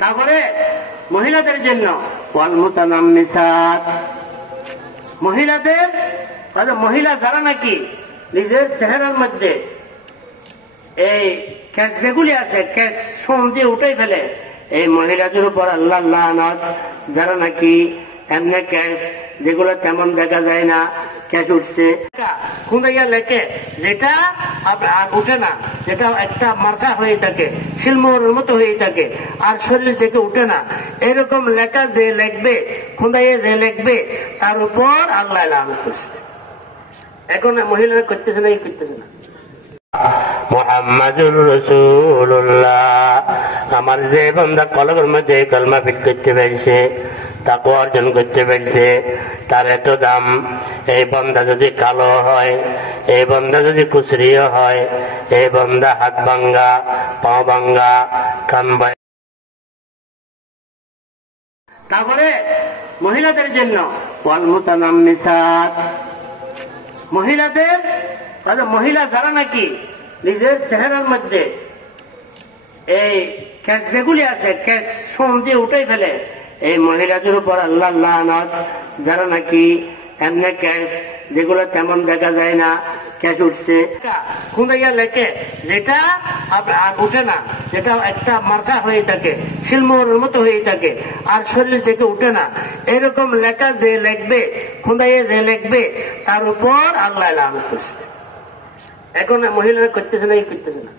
তারপরে মহিলাদের জন্য ওয়াল মুতানাম্মিসাত, মহিলাদের তাহলে মহিলা যারা নাকি নিজের চেহারার মধ্যে এই ক্যাশ যেগুলি আছে ক্যাশ সোম দিয়ে উঠে ফেলে, এই মহিলাদের উপর আল্লাহ লানত। যারা নাকি এমনি ক্যাশ যেগুলো তেমন দেখা যায় না, ক্যাশ উঠছে খুঁড়াইয়া লেখে, যেটা আর উঠে না, যেটা একটা মার্কা হয়ে থাকে, শিলমোহরের মতো হয়ে থাকে, আর শরীর থেকে উঠে না, এরকম লেখা যে লিখবে, খুঁড়াইয়া যে লিখবে, তার উপর আল্লাহ লানত করছে। এখন মহিলারা করতেছে না, কি করতেছে না? মুহাম্মাদুর রাসূলুল্লাহ, আমার যে বান্দা কলবের মধ্যে কলমা ফিট করতে পেরেছে, তাকওয়া অর্জন করতে পেরেছে, তার এত দাম। এই বান্দা যদি কালো হয়, এই বান্দা যদি কুচরিও হয়, এই বান্দা হাত ভাঙ্গা, পা ভাঙ্গা, কান ভাঙ্গা। তারপরে মহিলাদের জন্য ওয়াল মুতানাম্মিসাত, মহিলাদের তাহলে মহিলা যারা নাকি নিজের চেহারার মধ্যে এই ক্যাশ যেগুলি আছে ক্যাশ সোম দিয়ে উঠে ফেলে, এই মহিলাদের উপর আল্লাহ লানত। যারা নাকি এমনি ক্যাশ যেগুলো তেমন দেখা যায় না, ক্যাশ উঠছে খুঁড়াইয়া লেখে, যেটা আর উঠে না, যেটা একটা মার্কা হয়ে থাকে, শিলমোহরের মতো হয়ে থাকে, আর শরীর থেকে উঠে না, এরকম লেখা যে লিখবে, খুঁড়াইয়া যে লিখবে, তার উপর আল্লাহ লানত করছে। এখন মহিলারা করতেছে না, কি করতেছে না?